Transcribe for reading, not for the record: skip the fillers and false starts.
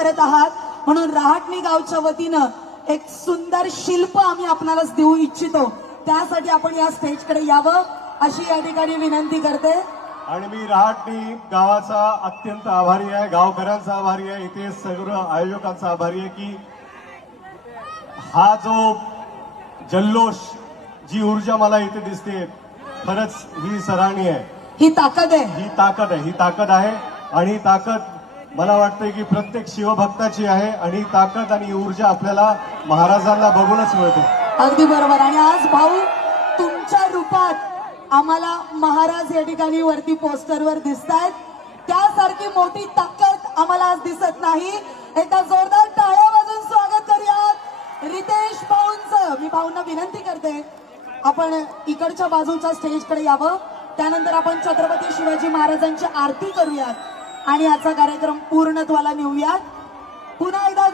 करत आहात, म्हणून रहाटणी गावच्या वतीनं एक सुंदर शिल्प आम्ही आपणाला देऊ इच्छितो. त्यासाठी आपण या स्टेजकडे यावं अशी या ठिकाणी विनंती करते. आणि मी रहाटणी गावाचा अत्यंत आभारी आहे, गावकऱ्यांचा आभारी आहे, इथे सर्व आयोजकांचा आभारी आहे की हा जो जल्लोष, जी ऊर्जा मला इथे दिसते, खरंच ही सराहनीय आहे. ही ताकद आहे, ही ताकद आहे आणि ताकद मला वाटतं की प्रत्येक शिवभक्ताची आहे आणि ताकद आणि ऊर्जा आपल्याला महाराजांना बघूनच मिळते. अगदी बरोबर. आणि आज भाऊ तुमच्या रूपात आम्हाला महाराज या ठिकाणी वरती पोस्टरवर दिसतायत. त्यासारखी मोठी ताकद आम्हाला आज दिसत नाही. एकदा जोरदार टाळ्या वाजवून स्वागत करूयात रितेश भाऊंचं. मी भाऊंना विनंती करते आपण इकडच्या बाजूच्या स्टेजकडे यावं. त्यानंतर आपण छत्रपती शिवाजी महाराजांची आरती करूयात आणि आजचा कार्यक्रम पूर्णत्वाला नेऊयात. पुन्हा एकदा